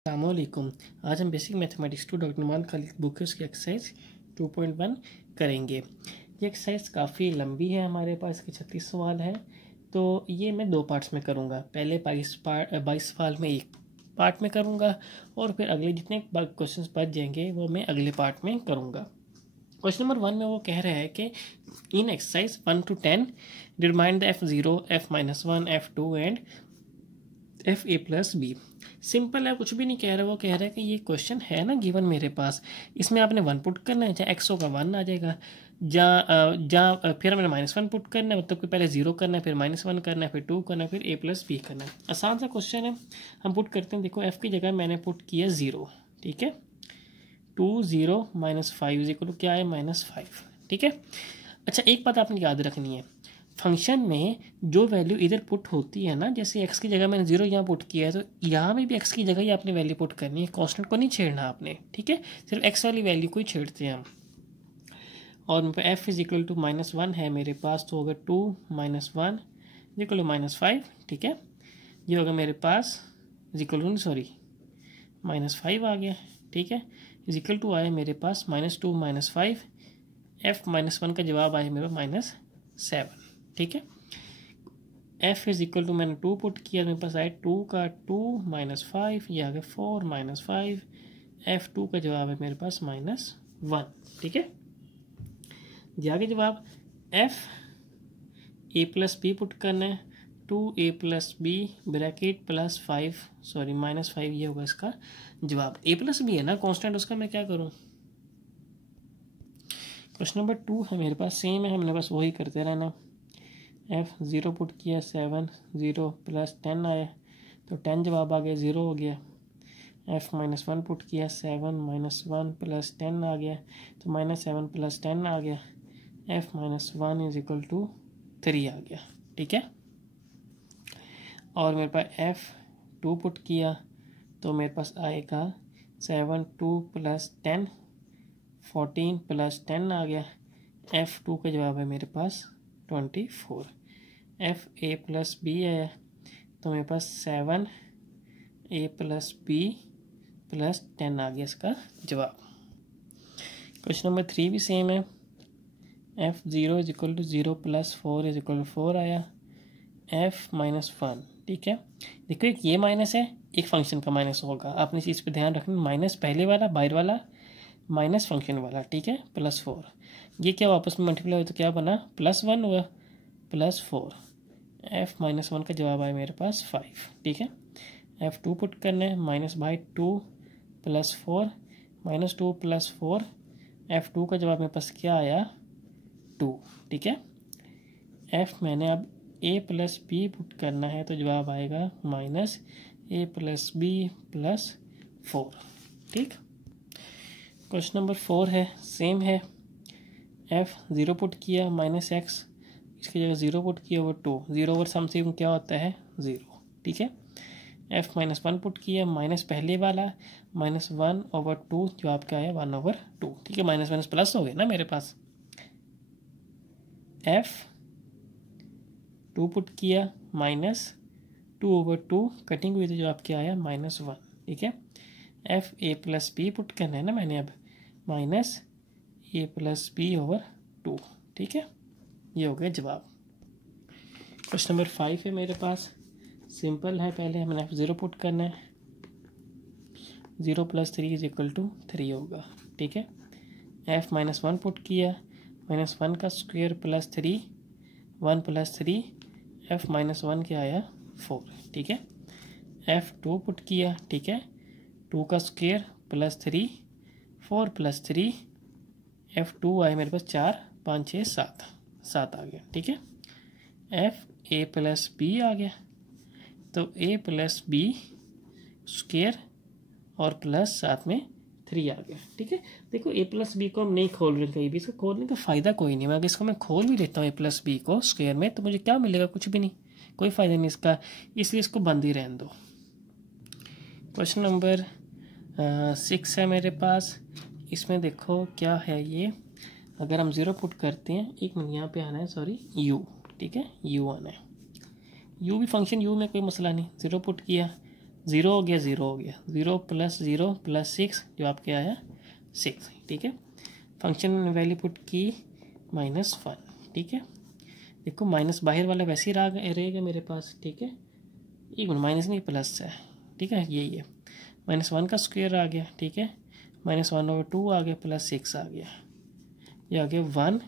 अस्सलामुअलैकुम। आज हम basic mathematics two doctor Numan Khalid बुकर्स की एक्सरसाइज 2.1 करेंगे। ये एक्सरसाइज काफ़ी लंबी है, हमारे पास के 36 सवाल हैं, तो ये मैं दो पार्ट्स में करूँगा। पहले 22 सवाल में एक पार्ट में करूँगा और फिर अगले जितने क्वेश्चन बच जाएंगे वो मैं अगले पार्ट में करूँगा। क्वेश्चन नंबर 1 में वो कह रहा है कि in exercise 1 to 10 determine the F0, F-1, F2 and FA+B। Simple है, कुछ भी नहीं कह रहा। वो कह रहा है कि ये क्वेश्चन है ना गिवन मेरे पास, इसमें आपने 1 पुट करना है, चाहे एक्स होगा 1 आ जाएगा, जहाँ फिर मैंने -1 पुट करना है, मतलब कि पहले 0 करना है, फिर -1 करना है, फिर 2 करना है, फिर A+B करना है। आसान सा क्वेश्चन है, हम पुट करते हैं। देखो F की जगह मैंने पुट किया 0, ठीक है। 2 0 -5 इक्वल क्या है -5, ठीक है। अच्छा, एक बात आपने याद रखनी है, फंक्शन में जो वैल्यू इधर पुट होती है ना, जैसे x की जगह मैंने 0 यहाँ पुट किया है, तो यहाँ में भी x की जगह ही आपने वैल्यू पुट करनी है, कांस्टेंट को नहीं छेड़ना आपने, ठीक है। सिर्फ x वाली वैल्यू को ही छेड़ते हैं हम। और मेरे पास f इज इक्वल टू -1 है मेरे पास, तो होगा 2 -1 इक्वल टू -5, ठीक है। ये होगा मेरे पास इक्वल टू -5 आ गया, ठीक है। इज इक्वल टू आया मेरे पास -2 -5, f-1 का जवाब आया मेरे पास -7, ठीक है। f इज इक्वल टू मैंने 2 पुट किया, मेरे पास आया 2 का 2 -5, ये आ गया 4 -5, f2 का जवाब है मेरे पास -1, ठीक है। ये आगे जवाब f a+b पुट करना है, 2a+b ब्रैकेट +5 -5, ये होगा इसका जवाब। a+b है ना कांस्टेंट, उसका मैं क्या करूँ। क्वेश्चन नंबर 2 है मेरे पास, सेम है, हमने बस वही करते रहना। F0 पुट किया 7, 0 + 10 आया, तो 10 जवाब आ गया, 0 हो गया। F-1 पुट किया 7 -1 + 10 आ गया, तो -7 + 10 आ गया। F-1 इज इक्वल टू 3 आ गया, ठीक है। और मेरे पास F2 पुट किया, तो मेरे पास आएगा 7 2 + 10 14 + 10 आ गया। F2 का जवाब है मेरे पास 24। FA+B आया, तो मेरे पास 7A+B + 10 आ गया इसका जवाब। क्वेश्चन नंबर 3 भी सेम है। F0 is equal to 0 + 4 is equal to 4 आया। F-1, ठीक है। देखो एक ये माइनस है, एक फंक्शन का माइनस होगा, आपने इस चीज़ पे ध्यान रखना। माइनस पहले वाला बाहर वाला, माइनस फंक्शन वाला, ठीक है, +4। ये क्या वापस में मल्टीप्लाई हुआ तो क्या बना, +1 हुआ, +4। F-1 का जवाब आया मेरे पास 5, ठीक है। F2 पुट करना है, -2 + 4 -2 + 4, F2 का जवाब मेरे पास क्या आया 2, ठीक है। F मैंने अब A+B पुट करना है, तो जवाब आएगा -A+B + 4, ठीक। क्वेश्चन नंबर 4 है, सेम है। F0 पुट किया -x, इसकी जगह 0 पुट किया ओवर 2, 0 ओवर सम से क्या होता है 0, ठीक है। F-1 पुट किया, माइनस पहले वाला -1/2, जो आपका है 1/2, ठीक है। माइनस माइनस प्लस हो गए ना मेरे पास। F2 पुट किया, -2/2 कटिंग हुई, तो जो आपके आया -1, ठीक है। FA+B पुट करना है ना मैंने अब, -A+B/2, ठीक है। ये हो गया जवाब। क्वेश्चन नंबर 5 है मेरे पास, सिंपल है। पहले हमें F0 पुट करना है, 0 + 3 इज इक्वल टू 3 होगा, ठीक है। F-1 पुट किया, -1 का स्क्वायर +3, 1 + 3, F-1 क्या आया 4, ठीक है। F2 पुट किया, ठीक है, 2 का स्क्वायर +3, 4 + 3, F2 आया मेरे पास 4 5 6 7 आ गया, ठीक है। FA+B आ गया, तो A+B स्क्वायर और प्लस साथ में 3 आ गया, ठीक है। देखो A+B को हम नहीं खोल रहे कहीं भी, इसको खोलने का फ़ायदा कोई नहीं है। अगर इसको मैं खोल भी लेता हूँ A+B को स्क्वायर में, तो मुझे क्या मिलेगा, कुछ भी नहीं, कोई फ़ायदा नहीं इसका, इसलिए इसको बंद ही रहने दो। क्वेश्चन नंबर 6 है मेरे पास, इसमें देखो क्या है ये। अगर हम 0 पुट करते हैं, एक मिनट यहाँ पे आना है, सॉरी, U, ठीक है, U आना है। U भी फंक्शन U में कोई मसला नहीं, 0 पुट किया, ज़ीरो हो गया, ज़ीरो हो गया, ज़ीरो प्लस 6 जो आपके आया 6, ठीक है। फंक्शन वैल्यू पुट की -1, ठीक है। देखो माइनस बाहर वाला वैसे ही रहेगा मेरे पास, ठीक है। एक माइनस नहीं प्लस है, ठीक है, यही है। -1 का स्क्वायर आ गया, ठीक है। -1/2 आ गया, +6 आ गया, ये आ गया 1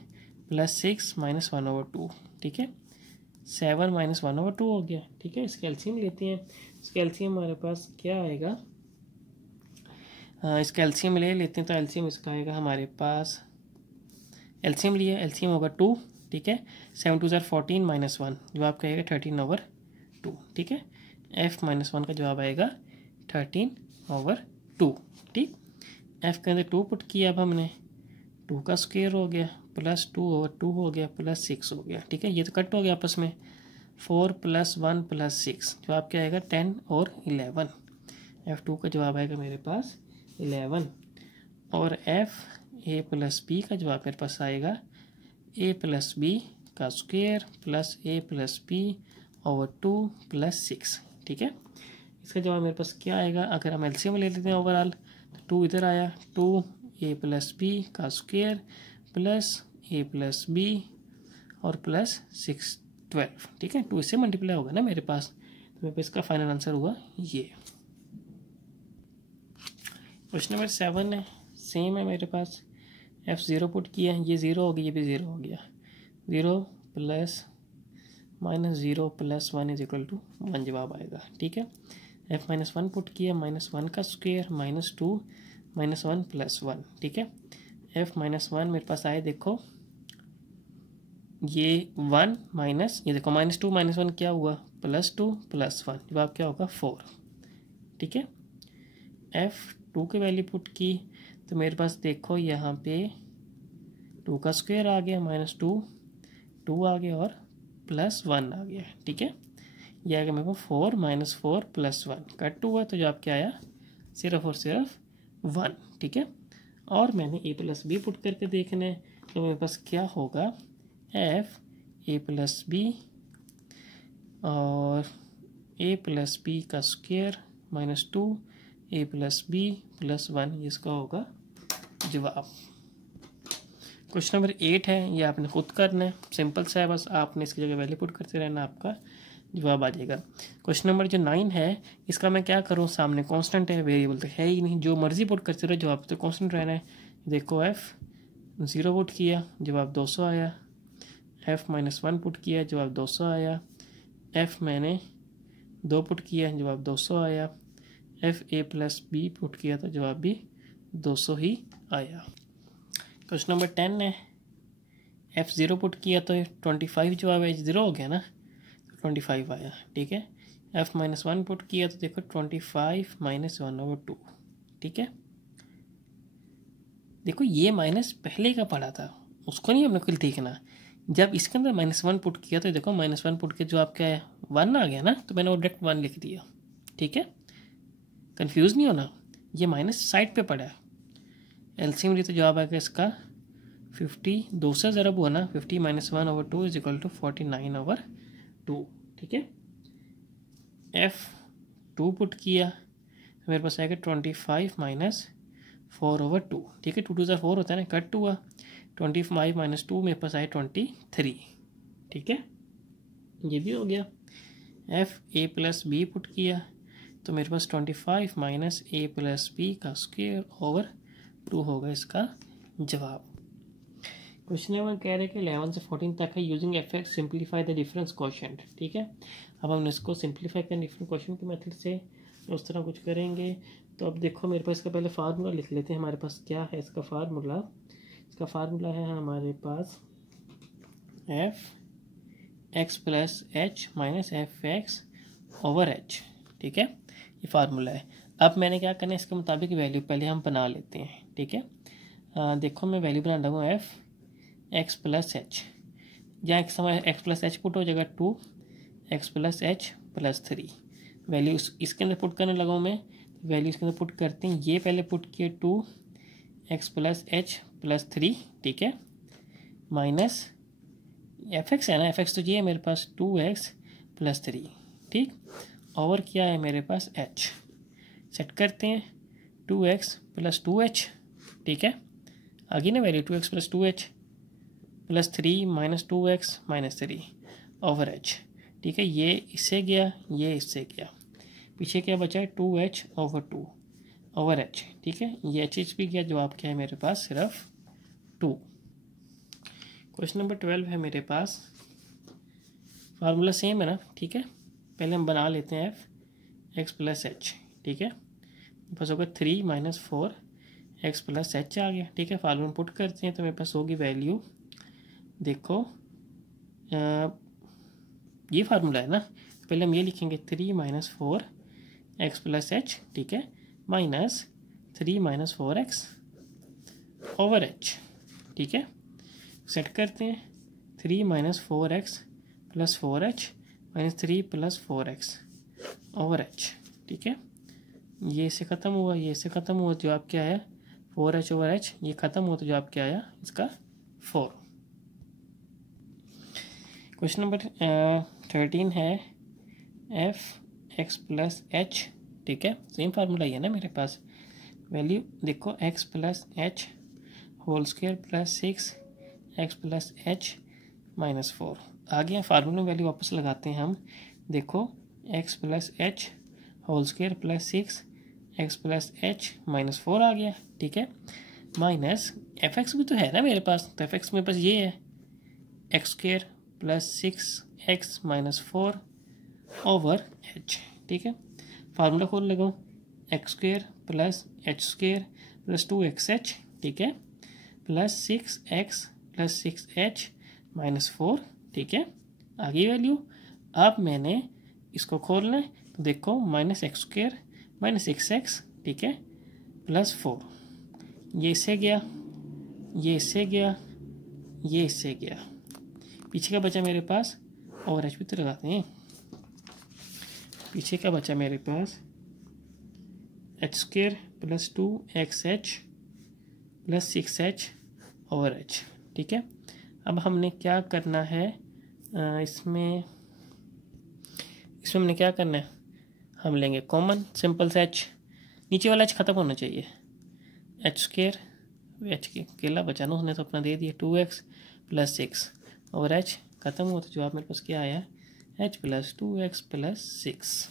+ 6 -1/2, ठीक है। 7 -1/2 हो गया, ठीक है। इसका एलसीएम लेते हैं। इसका एलसीएम हमारे पास क्या आएगा, इसका एलसीएम ले लेते हैं। तो एलसीएम इसका आएगा हमारे पास, एलसीएम लिया, एलसीएम होगा 2, ठीक है। 7 2 = 14 -1 जो आपका आएगा 13/2, ठीक है। f-1 का जवाब आएगा 13/2, ठीक। f के अंदर 2 पुट किया, अब हमने 2 का स्क्वायर हो गया, +2/2 हो गया, +6 हो गया, ठीक है। ये तो कट हो गया आपस में, 4 + 1 + 6 जो आपका आएगा 10 और 11। f2 का जवाब आएगा मेरे पास 11, और a + b का जवाब मेरे पास आएगा a + b का स्क्वायर + a + b/2 + 6, ठीक है। इसका जवाब मेरे पास क्या आएगा, अगर हम एलसीएम ले लेते हैं ओवरऑल, तो 2 इधर आया, 2a + b का स्क्वायर + a + b और +6 12, ठीक है। 2 इससे मल्टीप्लाई होगा ना मेरे पास, तो मेरे पास इसका फाइनल आंसर हुआ ये। क्वेश्चन नंबर 7 है, सेम है मेरे पास। f0 पुट किया, ये 0 हो गया, ये भी 0 हो गया। 0 + -0 + 1 = 1 जवाब आएगा, ठीक है। f-1 पुट किया, -1 का स्क्वायर -2 -1 + 1, ठीक है। f-1 मेरे पास आए, देखो ये 1 माइनस, ये देखो -2 -1 क्या हुआ, +2 + 1 जवाब क्या होगा 4, ठीक है। f2 की वैल्यू पुट की, तो मेरे पास देखो यहाँ पे 2 का स्क्वायर आ गया, -2 2 आ गया और +1 आ गया, ठीक है। यह आएगा मेरे को 4 -4 + 1 कट हुआ, तो जवाब क्या आया, सिर्फ और सिर्फ 1, ठीक है। और मैंने a + b पुट करके देखना है, तो मेरे पास क्या होगा, f a + b और a + b का स्क्वायर -2 a + b + 1, इसका होगा जवाब। क्वेश्चन नंबर 8 है, ये आपने खुद करना है, सिंपल सा है, बस आपने इसकी जगह वैल्यू पुट करते रहना, आपका जवाब आ जाएगा। क्वेश्चन नंबर जो 9 है, इसका मैं क्या करूँ, सामने कांस्टेंट है, वेरिएबल तो है ही नहीं, जो मर्जी पुट करते रहो, जवाब तो कांस्टेंट रहना है। देखो f0 पुट किया, जवाब 200 आया। f-1 पुट किया, जवाब 200 आया। f मैंने 2 पुट किया, जवाब 200 आया। f a + b पुट किया, तो जवाब भी 200 ही आया। क्वेश्चन नंबर 10 है, f0 पुट किया तो 25 जवाब है, 0 हो गया ना, 25 आया, ठीक है। f-1 पुट किया, तो देखो 25 -1/2, ठीक है। देखो ये माइनस पहले का पड़ा था, उसको नहीं हमने कुल देखना। जब इसके अंदर -1 पुट किया, तो देखो -1 पुट के जवाब क्या है, 1 आ गया ना, तो मैंने वो डायरेक्ट 1 लिख दिया, ठीक है। कंफ्यूज नहीं होना, ये माइनस साइड पे पड़ा है। एलसीएम लिए तो जवाब आएगा इसका 50, 2 से ज़रब हुआ ना, 50 - 1/2 = 49/2, ठीक है। f2 पुट किया, तो मेरे पास आएगा 25 - 4/2, ठीक है। 2 2 4 होता है ना, कट हुआ, 25 - 2 मेरे पास आए 23, ठीक है, ये भी हो गया। f a + b पुट किया, तो मेरे पास 25 - a + b का स्क्वायर ओवर 2 होगा इसका जवाब। क्वेश्चन नंबर कह रहे हैं कि 11 से 14 तक है, using f(x) simplify the difference quotient, ठीक है। अब हम इसको सिंप्लीफाई करें डिफरेंस क्वोशिएंट की मेथड से, उस तरह कुछ करेंगे। तो अब देखो मेरे पास इसका पहले फार्मूला लिख लेते हैं, हमारे पास क्या है इसका फार्मूला। इसका फार्मूला है हमारे पास f(x + h - f(x/h), ठीक है, ये फार्मूला है। अब मैंने क्या करना है, इसके मुताबिक वैल्यू पहले हम बना लेते हैं, ठीक है। देखो मैं वैल्यू बना लूँगा f(x + h), जहाँ एक समय x + h पुट हो जाएगा 2x + h + 3, वैल्यू इसके अंदर पुट करने लगा हूँ मैं, वैल्यू इसके अंदर पुट करते हैं। ये पहले पुट किए 2x + h + 3, ठीक है, माइनस fx है ना, fx तो ये है मेरे पास 2x + 3, ठीक। ओवर क्या है मेरे पास h। सेट करते हैं 2x प्लस 2h, ठीक है, आ गई ना value 2x plus 2h plus 3 minus 2x minus 3 over h, ठीक है। ये इससे गया, ये इससे गया, पीछे क्या बचा है 2h ओवर 2 ओवर h, ठीक है। ये h भी गया, जवाब क्या है मेरे पास सिर्फ 2। क्वेश्चन नंबर 12 है मेरे पास, फार्मूला सेम है ना, ठीक है। पहले हम बना लेते हैं एफ एक्स प्लस एच, ठीक है। बस होगा 3 माइनस 4 एक्स प्लस एच आ गया, ठीक है। फार्मूला पुट करते हैं तो मेरे पास होगी वैल्यू, देखो ये फार्मूला है ना, पहले हम ये लिखेंगे 3 माइनस 4 एक्स प्लस एच, ठीक है, minus 3 minus 4 x over H, ठीक है। सेट करते हैं 3 minus 4 x plus 4h minus 3 plus 4x over h, ठीक है। ये इससे ख़त्म हुआ, ये इससे ख़त्म हुआ, जवाब क्या आया 4h ओवर h, ये ख़त्म हुआ तो जवाब क्या आया इसका 4। क्वेश्चन नंबर 13 है एफ एक्स प्लस एच, ठीक है। सेम फार्मूला ही है ना मेरे पास। वैल्यू देखो x plus h whole square plus 6 x plus h minus 4 आ गया। फार्मूला वैल्यू वापस लगाते हैं हम, देखो x plus h whole square plus 6 x plus h minus 4 आ गया, ठीक है। माइनस एफ एक्स भी तो है ना मेरे पास, तो एफ एक्स मेरे पास ये है x square plus 6 x minus 4 over H, ठीक है। फार्मूला खोल लगाऊँ, x square plus H square plus 2xh, ठीक है, plus 6x plus 6h minus 4, ठीक है। आगे वैल्यू अब मैंने इसको खोलना है तो देखो minus x square minus 6x, ठीक है, प्लस 4, ये इससे गया, ये इससे गया, ये इससे गया, पीछे का बचा मेरे पास और एच भी तो लगाते हैं, पीछे का बचा मेरे पास h square plus 2xh plus 6h over h, ठीक है। अब हमने क्या करना है इसमें हमने क्या करना है, हम लेंगे कॉमन सिंपल से h, नीचे वाला h ख़त्म होना चाहिए, एच स्क्वायर एच के अकेला बचा ना, उसने तो अपना दे दिया 2x प्लस 6 और h ख़त्म हुआ तो जवाब मेरे पास क्या आया h plus 2x plus 6।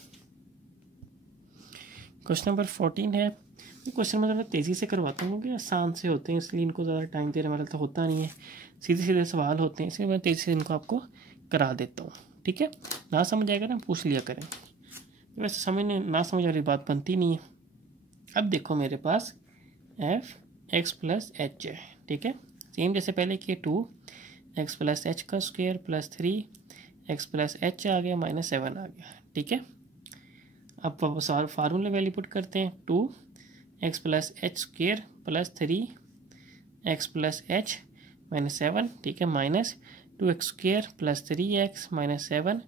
Question number 14 है, क्वेश्चन मैं ज़रा तेज़ी से करवाता हूँ क्योंकि आसान से होते हैं, इसलिए इनको ज़्यादा टाइम देने वाला तो होता नहीं है, सीधे सीधे सवाल होते हैं, इसलिए मैं तेज़ी से इनको आपको करा देता हूँ, ठीक है। ना समझ आएगा ना पूछ लिया करें, वैसे समझने ना समझ वाली बात बनती नहीं है। अब देखो मेरे पास एफ एक्स प्लस एच है, ठीक है, सेम जैसे पहले किए 2x प्लस एच का square plus 3x plus h आ गया माइनस 7 आ गया, ठीक है। अब फार्मूला वैल्यू पुट करते हैं 2x plus H square plus 3x plus h minus 7, ठीक है, minus 2x square plus 3x minus 7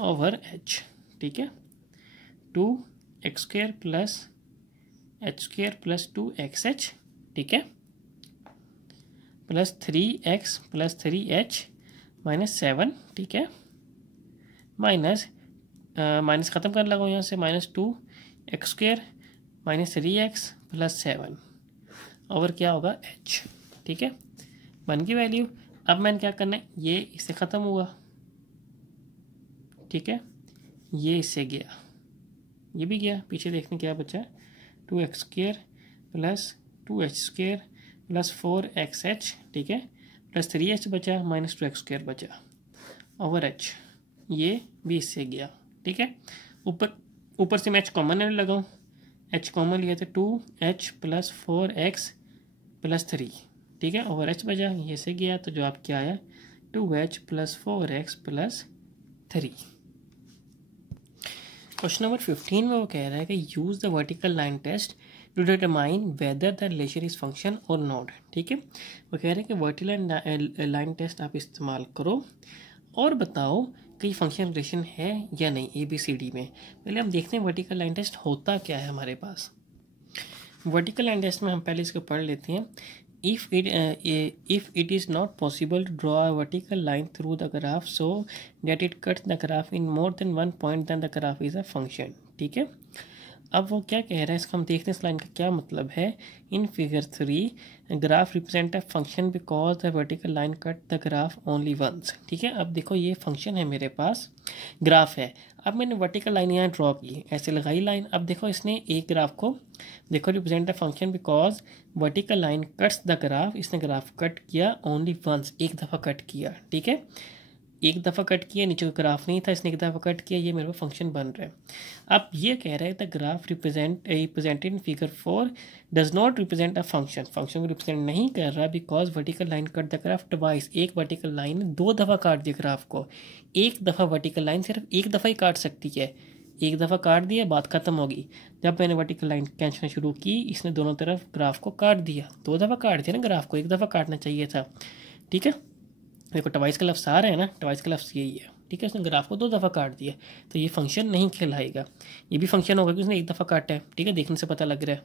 over h, ठीक है। 2x square plus H square plus 2xh, ठीक है, plus 3x plus 3h minus 7, ठीक है, माइनस माइनस ख़त्म करने लगा यहाँ से minus 2x square minus 3x plus 7 over क्या होगा h, ठीक है, बन की वैल्यू। अब मैंने क्या करना है, ये इससे ख़त्म हुआ, ठीक है, ये इससे गया, ये भी गया, पीछे देखने क्या बचा 2x square plus 2h square plus 4xh, ठीक है, प्लस 3h बचा माइनस 2x स्क्वायर बचा ओवर h, ये भी इससे गया, ठीक है। ऊपर से मैं h कॉमन नहीं लगाऊँ, h कॉमन लिया तो 2h प्लस 4x प्लस 3, ठीक है, ओवर h बचा, ये से गया तो जवाब क्या आया 2h plus 4x plus 3। Question number 15 में वो कह रहा है कि use the vertical line test to determine whether the relation is function और नॉट, ठीक है। वो कह रहे हैं कि वर्टिकल लाइन टेस्ट आप इस्तेमाल करो और बताओ कि फंक्शन रिलेशन है या नहीं ABCD में। पहले हम देखते हैं वर्टिकल लाइन टेस्ट होता क्या है हमारे पास। वर्टिकल लाइन टेस्ट में हम पहले इसको पढ़ लेते हैं। if it is not possible to draw a vertical line through the graph so that it cuts the graph in more than one point, then the graph is a function. ठीक है, अब वो क्या कह रहा है इसको हम देखते हैं इस लाइन का क्या मतलब है. In figure 3 graph represent a function because the vertical line cut the graph only once. ठीक है, अब देखो ये फंक्शन है मेरे पास, ग्राफ है. अब मैंने वर्टिकल लाइन यहाँ ड्रॉ की, ऐसे लगाई लाइन. अब देखो इसने एक ग्राफ को देखो represent the function because vertical line cuts the graph. इसने ग्राफ कट किया ओनली वंस, एक दफ़ा कट किया. ठीक है, एक दफ़ा कट किया, नीचे कोई ग्राफ नहीं था, इसने एक दफ़ा कट किया, ये मेरे को फंक्शन बन रहा है. अब ये कह रहा है the graph represented in figure 4 does not represent a function. Function को रिप्रेजेंट नहीं कर रहा because vertical line cut the graph twice. एक वर्टिकल लाइन दो दफ़ा काट दिया ग्राफ को. एक दफ़ा वर्टिकल लाइन सिर्फ एक दफ़ा ही काट सकती है, एक दफ़ा काट दिया बात ख़त्म होगी. जब मैंने वर्टिकल लाइन खींचना शुरू की, इसने दोनों तरफ ग्राफ को काट दिया. दो दफ़ा काट दिया ना ग्राफ को, एक दफ़ा काटना चाहिए था. ठीक है, देखो ट्वाइस का लफ्ज़ आ रहा है ना, ट्वाइस का लफ्ज़ यही है. ठीक है, उसने ग्राफ को दो दफ़ा काट दिया, तो ये फंक्शन नहीं कहलाएगा. ये भी फंक्शन होगा कि उसने एक दफ़ा काटा है. ठीक है, देखने से पता लग रहा है.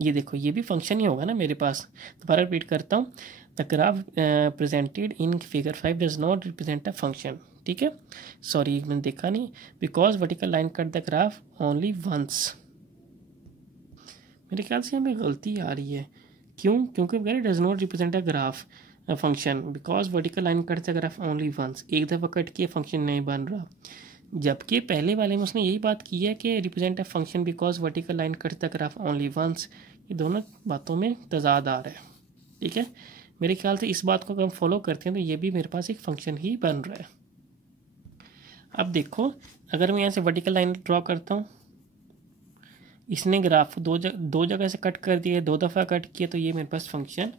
ये देखो ये भी फंक्शन ही होगा ना मेरे पास. दोबारा रिपीट करता हूँ, the graph presented in figure 5 does not represent a function. ठीक है, सॉरी मैंने देखा नहीं, because vertical line cut the graph only once. मेरे ख्याल से यहाँ पे गलती आ रही है. क्यों? क्योंकि वगैरह does not represent a graph function because vertical line cut the graph only once. एक दफ़ा कट किए फंक्शन नहीं बन रहा. जबकि पहले वाले में उसने यही बात की है कि represent a function because vertical line cut the graph only once. ये दोनों बातों में तजाद आ रहा है. ठीक है, मेरे ख्याल से इस बात को अगर हम फॉलो करते हैं तो ये भी मेरे पास एक फंक्शन ही बन रहा है. अब देखो अगर मैं यहाँ से वर्टिकल लाइन ड्रॉ करता हूँ, इसने ग्राफ दो जगह से कट कर दिए, दो दफ़ा कट किए, तो ये मेरे पास फंक्शन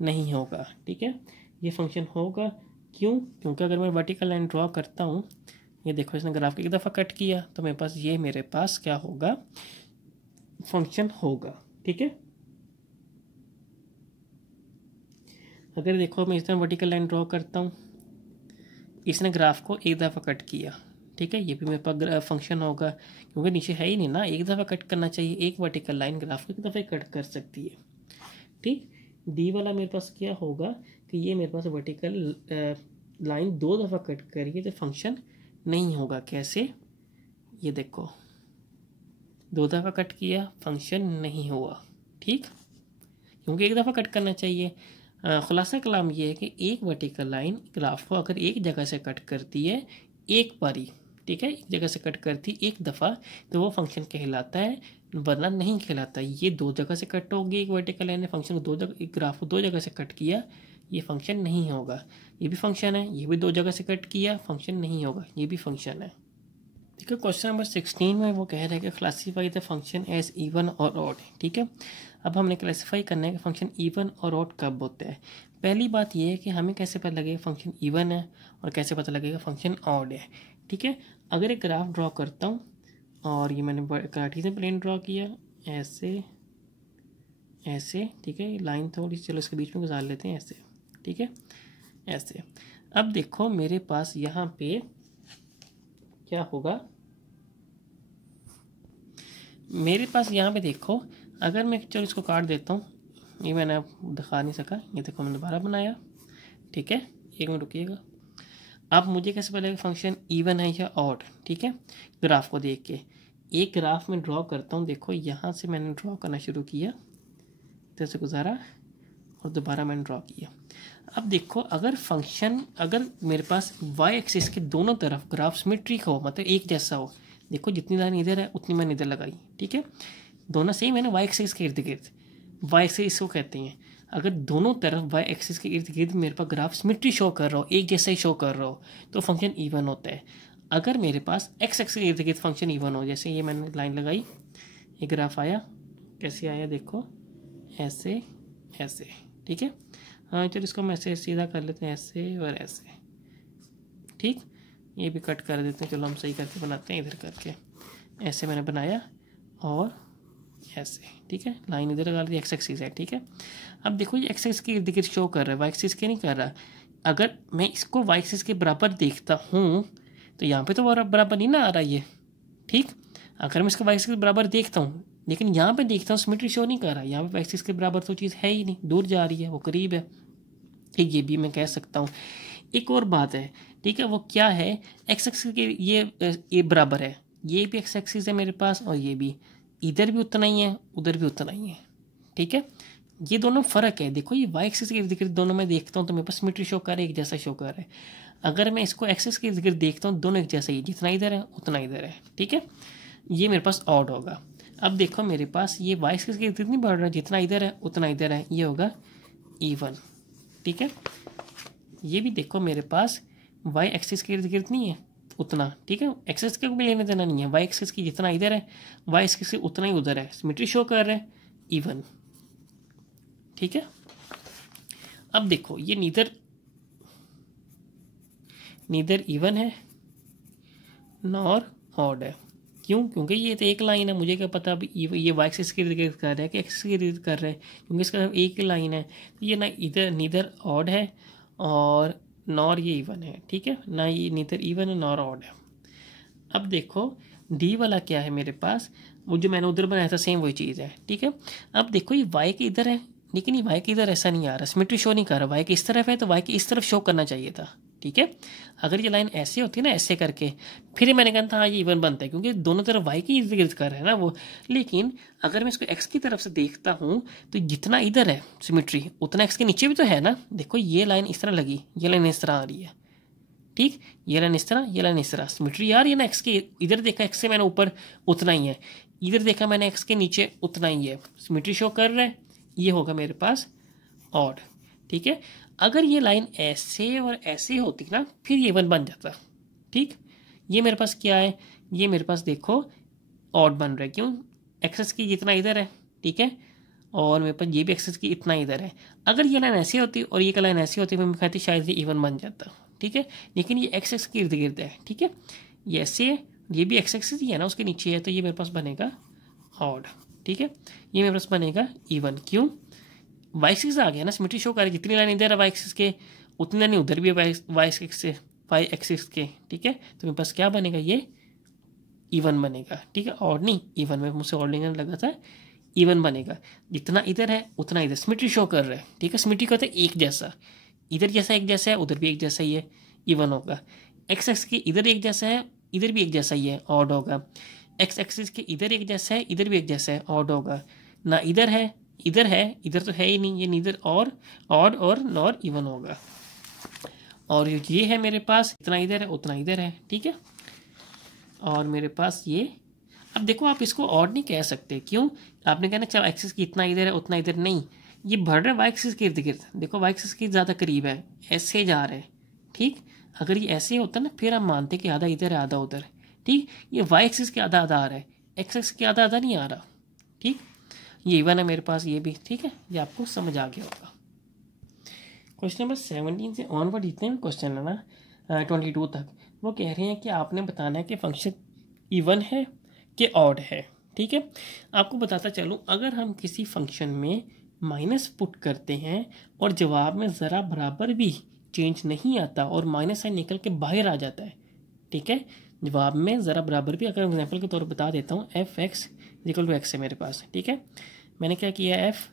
नहीं होगा. ठीक है, ये फंक्शन होगा क्यों? क्योंकि अगर मैं वर्टिकल लाइन ड्रॉ करता हूँ, ये देखो इसने ग्राफ को एक दफ़ा कट किया, तो मेरे पास ये मेरे पास क्या होगा, फंक्शन होगा. ठीक है, अगर देखो मैं इस तरह वर्टिकल लाइन ड्रॉ करता हूँ, इसने ग्राफ को एक दफ़ा कट किया. ठीक है, ये भी मेरे पास फंक्शन होगा क्योंकि नीचे है ही नहीं ना, एक दफ़ा कट करना चाहिए. एक वर्टिकल लाइन ग्राफ को एक दफ़ा ही कट कर सकती है. ठीक, डी वाला मेरे पास क्या होगा कि ये मेरे पास वर्टिकल लाइन दो दफ़ा कट करिए तो फंक्शन नहीं होगा. कैसे? ये देखो दो दफ़ा कट किया, फंक्शन नहीं हुआ. ठीक, क्योंकि एक दफ़ा कट करना चाहिए. खुलासा कलाम ये है कि एक वर्टिकल लाइन ग्राफ को अगर एक जगह से कट करती है एक बारी, ठीक है, एक जगह से कट करती एक दफ़ा, तो वो फंक्शन कहलाता है, वरना नहीं कहलाता. ये दो जगह से कट होगी एक वर्टिकल लाइन ने फंक्शन को दो जगह, एक ग्राफ को दो जगह से कट किया, ये फंक्शन नहीं होगा. ये भी फंक्शन है, ये भी दो जगह से कट किया, फंक्शन नहीं होगा, ये भी फंक्शन है. ठीक है, क्वेश्चन नंबर 16 में वो कह रहा है कि classify the function as even और ऑड. ठीक है, अब हमने क्लासीफाई करना है कि फंक्शन इवन और ऑड कब होता है. पहली बात ये है कि हमें कैसे पता लगेगा फंक्शन इवन है और कैसे पता लगेगा फंक्शन ऑड है. ठीक है, अगर एक ग्राफ ड्रॉ करता हूँ और ये मैंने कार्टेशियन प्लेन ड्रॉ किया ऐसे ऐसे. ठीक है, लाइन थोड़ी चलो इसके बीच में गुजार लेते हैं ऐसे. ठीक है, ऐसे. अब देखो मेरे पास यहाँ पे क्या होगा, मेरे पास यहाँ पे देखो, अगर मैं चलो इसको काट देता हूँ, ये मैंने अब दिखा नहीं सका, ये देखो मैंने दोबारा बनाया. ठीक है, एक मिनट रुकिएगा. अब मुझे कैसे पता है फंक्शन इवन है या ऑड. ठीक है, ग्राफ को देख के एक ग्राफ में ड्रॉ करता हूँ. देखो यहाँ से मैंने ड्रॉ करना शुरू किया, जैसे गुजारा और दोबारा मैंने ड्रॉ किया. अब देखो अगर फंक्शन, अगर मेरे पास वाई एक्सिस के दोनों तरफ ग्राफ सिमेट्रिक हो, मतलब एक जैसा हो, देखो जितनी लाइन इधर है उतनी मैंने इधर लगाई. ठीक है, दोनों सेम है ना वाई एक्सिस के इर्द गिर्द, वाई एक्सिस इसको कहते हैं. अगर दोनों तरफ वाई एक्सिस के इर्द गिर्द मेरे पास ग्राफ सिमेट्री शो कर रहा हो, एक जैसा ही शो कर रहा हो, तो फंक्शन इवन होता है. अगर मेरे पास एक्स एक्सिस के इर्द गिर्द फंक्शन इवन हो, जैसे ये मैंने लाइन लगाई, ये ग्राफ आया, कैसे आया देखो, ऐसे ऐसे. ठीक है, हाँ चलो इसको हम ऐसे सीधा कर लेते हैं, ऐसे और ऐसे. ठीक, ये भी कट कर देते हैं, चलो हम सही करके बनाते हैं. इधर करके ऐसे मैंने बनाया और ऐसे. ठीक है, लाइन इधर लगा दी, एक्स एक्सिस है. ठीक है, अब देखो ये एक्स एक्सिस के इर्द गिर्द शो कर रहा है, वाई एक्सिस के नहीं कर रहा. अगर मैं इसको वाई एक्सिस के बराबर देखता हूँ तो यहाँ पे तो बराबर नहीं ना आ रहा ये. ठीक, अगर मैं इसको वाई एक्सिस के बराबर देखता हूँ, लेकिन यहाँ पे देखता हूँ सिमेट्री शो नहीं कर रहा, यहाँ पे एक्सिस के बराबर तो चीज़ है ही नहीं, दूर जा रही है, वो करीब है। ठीक, ये भी मैं कह सकता हूँ। एक और बात है, ठीक है, वो क्या है, एक्स एक्सिस के ये बराबर है, ये भी एक्स एक्सिस है मेरे पास, और ये भी, इधर भी उतना ही है, उधर भी उतना ही है। ठीक है, ये दोनों फ़र्क है। देखो ये वाई एक्सिस के इर्द गिर्द दोनों में देखता हूँ तो मेरे पास सिमेट्री शो कर रहा है, एक जैसा शो कर रहा है। अगर मैं इसको एक्सिस के इर्द गिर्द देखता हूँ दोनों एक जैसा ही, जितना इधर है उतना इधर है। ठीक है, ये मेरे पास ऑड होगा। अब देखो मेरे पास ये वाई एक्सिस के इर्द गिर्द नहीं बढ़ रहा, जितना इधर है उतना इधर है, ये होगा इवन। ठीक है, ये भी देखो मेरे पास वाई एक्सिस के इर्द गिर्द नहीं है उतना। ठीक है, एक्सिस का भी लेने देना नहीं है, वाई एक्सिस की जितना इधर है वाई एक्सिस से उतना ही उधर है, सिमेट्री शो कर रहे हैं इवन। ठीक है, अब देखो ये नीदर इवन है नॉर ऑड है। क्यों? क्योंकि ये तो एक लाइन है, मुझे क्या पता अभी ये वाई एक्सिस के इर्द गिर्द कर रहा है कि एक्सिस के इर्द कर रहा है, क्योंकि इसका एक लाइन है। तो ये ना इधर नीदर ऑड है और नॉर ये इवन है। ठीक है, ना ये नीदर इवन है नॉर ऑड है। अब देखो डी वाला क्या है मेरे पास, वो जो मैंने उधर बनाया था सेम वही चीज़ है। ठीक है, अब देखो ये वाई के इधर है, लेकिन ये वाई के इधर ऐसा नहीं आ रहा, सिमेट्री शो नहीं कर रहा। वाई के इस तरफ है तो वाई के इस तरफ शो करना चाहिए था। ठीक है, अगर ये लाइन ऐसे होती ना ऐसे करके, फिर मैंने कहा था हाँ ये इवन बनता है, क्योंकि दोनों तरफ वाई के इर्द गिर्द कर रहे हैं ना वो। लेकिन अगर मैं इसको एक्स की तरफ से देखता हूँ तो जितना इधर है सिमेट्री उतना एक्स के नीचे भी तो है ना। देखो ये लाइन इस तरह लगी, ये लाइन इस तरह आ रही है। ठीक, ये लाइन इस तरह, ये लाइन इस तरह, सिमेट्री आ रही है ना एक्स के इधर देखा एक्स से मैंने ऊपर उतना ही है, इधर देखा मैंने एक्स के नीचे उतना ही है, सिमेट्री शो कर रहा है। ये होगा मेरे पास ऑड। ठीक है, अगर ये लाइन ऐसे और ऐसे होती ना फिर ये वन बन जाता। ठीक, ये मेरे पास क्या है, ये मेरे पास देखो ऑड बन रहा है। क्यों? एक्सेस की जितना इधर है, ठीक है, और मेरे पास ये भी एक्सेस की इतना इधर है। अगर ये लाइन ऐसी होती और ये लाइन ऐसी होती मैं कहती शायद ये इवन बन जाता। ठीक है, लेकिन ये एक्स एक्स के इर्द गिर्द है। ठीक है, ये ऐसे है, ये भी एक्स एक्सिस ही है ना उसके नीचे है, तो ये मेरे पास बनेगा ऑड। ठीक है, ये मेरे पास बनेगा इवन। क्यों? वाई एक्सिस आ गया ना, सिमेट्री शो कर, जितनी लाइन इधर है वाई एक्सिस के उतनी लाइन उधर भी है वाई एक्सिस के। ठीक है, तो मेरे पास क्या बनेगा, ये इवन बनेगा। ठीक है, ऑड नहीं इवन, में मुझसे ऑड लेने लगा था, इवन बनेगा। जितना इधर है उतना इधर, सिमेट्री शो कर रहा है। ठीक है, सिमेट्री कहते हैं एक जैसा, इधर जैसा एक जैसा है उधर भी एक जैसा ही है, इवन होगा। एक्स एक्स के इधर एक जैसा है इधर भी एक जैसा ही है, ऑड होगा। एक्स एक्सिस के इधर एक जैसा है इधर भी एक जैसा है, ऑड होगा। ना इधर है इधर तो है ही नहीं, ये नीदर और ऑड और नॉर इवन होगा। और ये है मेरे पास इतना इधर है उतना इधर है। ठीक है, और मेरे पास ये, अब देखो आप इसको ऑड नहीं कह सकते। क्यों? आपने कहना चलो एक्सिस की इतना इधर है उतना इधर, नहीं, ये बढ़ रहा है वाई एक्सिस के इर्द गिर्द। देखो वाई एक्सिस के ज़्यादा करीब है, ऐसे जा रहे हैं। ठीक, अगर ये ऐसे होता ना फिर हम मानते कि आधा इधर है आधा उधर। ठीक, ये वाई एक्सिस के आधा आधा आ रहा है, एक्स एक्सिस के आधा आधा नहीं आ रहा। ठीक, ये इवन है मेरे पास, ये भी। ठीक है, ये आपको समझ आ गया होगा। क्वेश्चन नंबर 17 से ऑनवर्ड जितने भी क्वेश्चन है ना 22 तक, वो कह रहे हैं कि आपने बताना है कि फंक्शन इवन है कि ऑड है। ठीक है, आपको बताता चलूँ, अगर हम किसी फंक्शन में माइनस पुट करते हैं और जवाब में ज़रा बराबर भी चेंज नहीं आता और माइनस साइन निकल के बाहर आ जाता है। ठीक है, जवाब में ज़रा बराबर भी, अगर एग्जाम्पल के तौर पर बता देता हूँ, f x equal to x है मेरे पास। ठीक है, मैंने क्या किया, एफ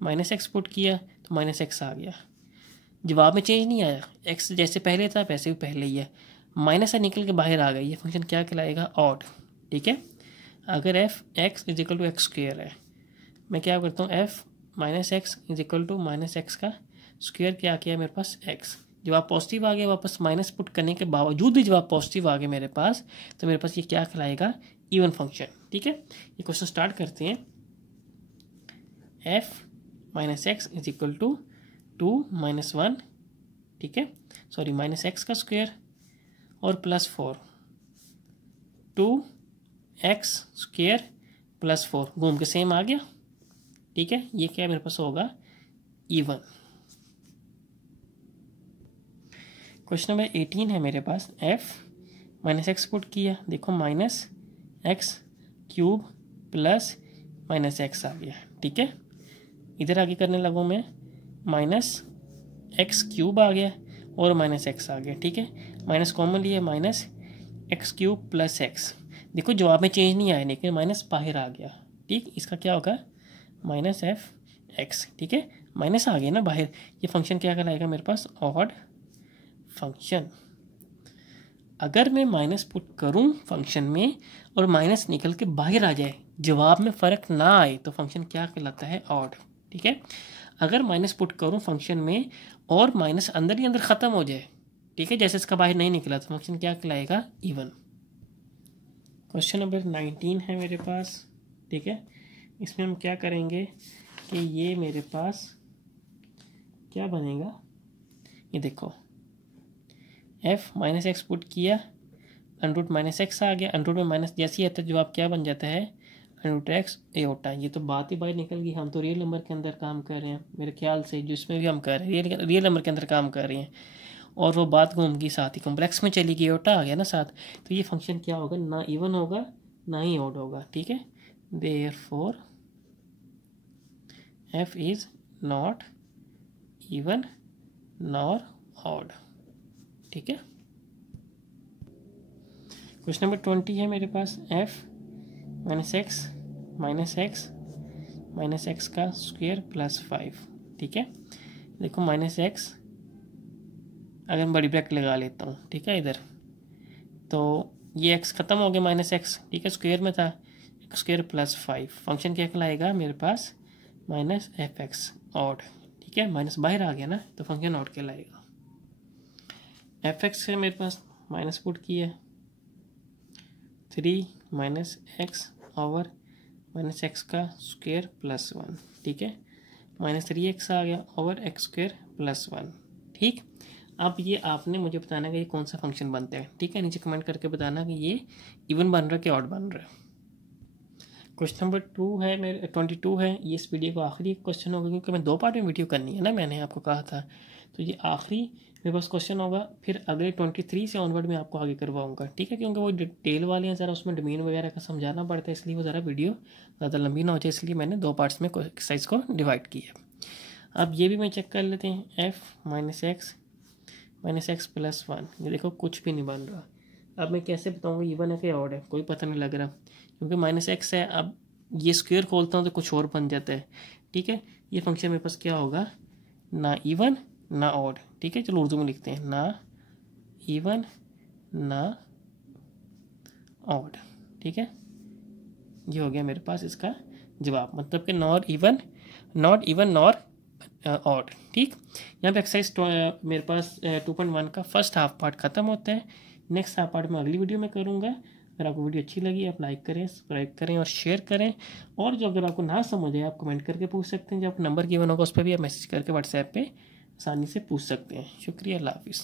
माइनस एक्स पुट किया तो माइनस एक्स आ गया, जवाब में चेंज नहीं आया, एक्स जैसे पहले था वैसे भी पहले ही है, माइनस से निकल के बाहर आ गई, ये फंक्शन क्या कहलाएगा, ऑड। ठीक है, अगर f x is equal to x square है, मैं क्या करता हूँ, f minus x is equal to minus x का स्क्वेयर, क्या किया मेरे पास एक्स, जवाब पॉजिटिव आ गया, वापस माइनस पुट करने के बावजूद भी जवाब पॉजिटिव आ गया मेरे पास, तो मेरे पास ये क्या कहलाएगा, इवन फंक्शन। ठीक है, ये क्वेश्चन स्टार्ट करते हैं। F minus x is equal to 2 minus 1, ठीक है, सॉरी माइनस एक्स का स्क्वायर और प्लस 4, 2x स्क्वायर प्लस 4 घूम के सेम आ गया। ठीक है, ये क्या मेरे पास होगा, इवन। क्वेश्चन नंबर 18 है मेरे पास, f माइनस एक्स पुट किया, देखो minus x cube plus minus x आ गया। ठीक है, इधर आगे करने लगूँ मैं, माइनस एक्स क्यूब आ गया और माइनस एक्स आ गया। ठीक है, माइनस कॉमन लिया, minus x cube plus x, देखो जवाब में चेंज नहीं आया लेकिन माइनस बाहर आ गया। ठीक, इसका क्या होगा माइनस एफ एक्स। ठीक है, माइनस आ गया ना बाहर, ये फंक्शन क्या कहलाएगा मेरे पास ऑड फंक्शन। अगर मैं माइनस पुट करूं फंक्शन में और माइनस निकल के बाहर आ जाए, जवाब में फ़र्क ना आए, तो फंक्शन क्या कहलाता है ऑड। ठीक है, अगर माइनस पुट करूं फंक्शन में और माइनस अंदर ही अंदर ख़त्म हो जाए, ठीक है, जैसे इसका बाहर नहीं निकला, तो फंक्शन क्या कहलाएगा इवन। क्वेश्चन नंबर 19 है मेरे पास। ठीक है, इसमें हम क्या करेंगे कि ये मेरे पास क्या बनेगा, ये देखो f माइनस एक्स पुट किया, अंडरूट माइनस एक्स आ गया, अंडरूट में माइनस जैसे ही आता है जवाब क्या बन जाता है अंडरूट एक्स एओटा। ये तो बात ही बाहर निकल गई, हम तो रियल नंबर के अंदर काम कर रहे हैं मेरे ख्याल से, जिसमें भी हम कर रहे हैं रियल नंबर के अंदर काम कर रहे हैं, और वो बात घूम गई साथ ही कॉम्प्लेक्स में चली गई, एओटा आ गया ना साथ। तो ये फंक्शन क्या होगा, ना इवन होगा ना ही ऑड होगा। ठीक है, therefore f is not even nor odd. ठीक है, क्वेश्चन नंबर 20 है मेरे पास। f माइनस एक्स का स्क्वायर प्लस 5। ठीक है, देखो माइनस एक्स, अगर मैं बड़ी ब्रैकेट लगा लेता हूँ, ठीक है इधर, तो ये x ख़त्म हो गया माइनस एक्स, ठीक है, स्क्वायर में था, एक्स स्क्वायर प्लस 5, फंक्शन क्या कहलाएगा मेरे पास माइनस एफ एक्स ऑड। ठीक है, माइनस बाहर आ गया ना, तो फंक्शन ऑड कहलाएगा। एफ एक्स से मेरे पास माइनस पुट किया 3 minus x over minus x का स्क्वायर प्लस 1। ठीक है, माइनस 3x आ गया ओवर एक्स स्क्वायर प्लस 1। ठीक, अब ये आपने मुझे बताना कि ये कौन सा फंक्शन बनता है। ठीक है, नीचे कमेंट करके बताना कि ये इवन बन रहा है कि ऑड बन रहा है। क्वेश्चन नंबर 2 है मेरे 22 है, ये इस वीडियो का आखिरी क्वेश्चन होगा, क्योंकि मैं 2 पार्ट में वीडियो करनी है ना, मैंने आपको कहा था, तो ये आखिरी मेरे पास क्वेश्चन होगा, फिर अगले 23 से ऑनवर्ड में आपको आगे करवाऊंगा। ठीक है, क्योंकि वो डिटेल वाले हैं, ज़रा उसमें डोमेन वगैरह का समझाना पड़ता है, इसलिए वो ज़रा वीडियो ज़्यादा लंबी ना हो जाए, इसलिए मैंने 2 पार्ट्स में एक्सरसाइज को डिवाइड किया। अब ये भी मैं चेक कर लेते हैं, f माइनस एक्स प्लस 1, ये देखो कुछ भी नहीं बन रहा। अब मैं कैसे बताऊँगा इवन है कि ऑड है, कोई पता नहीं लग रहा, क्योंकि माइनस एक्स है। अब ये स्क्वायर खोलता हूँ तो कुछ और बन जाता है। ठीक है, ये फंक्शन मेरे पास क्या होगा, ना इवन ना ऑड। ठीक है, चलो उर्दू में लिखते हैं, ना इवन ना ऑड। ठीक है, ये हो गया मेरे पास इसका जवाब, मतलब कि नॉट इवन नॉर ऑड। ठीक, यहाँ पे एक्सरसाइज मेरे पास 2.1 का फर्स्ट हाफ पार्ट ख़त्म होता है। नेक्स्ट हाफ पार्ट मैं अगली वीडियो में करूँगा। अगर आपको वीडियो अच्छी लगी आप लाइक करें, सब्सक्राइब करें और शेयर करें, और जो अगर आपको ना समझ आए आप कमेंट करके पूछ सकते हैं, जो आपको नंबर गिवन होगा उस पर भी आप मैसेज करके व्हाट्सएप पे आसानी से पूछ सकते हैं। शुक्रिया, अल्लाह हाफिज़।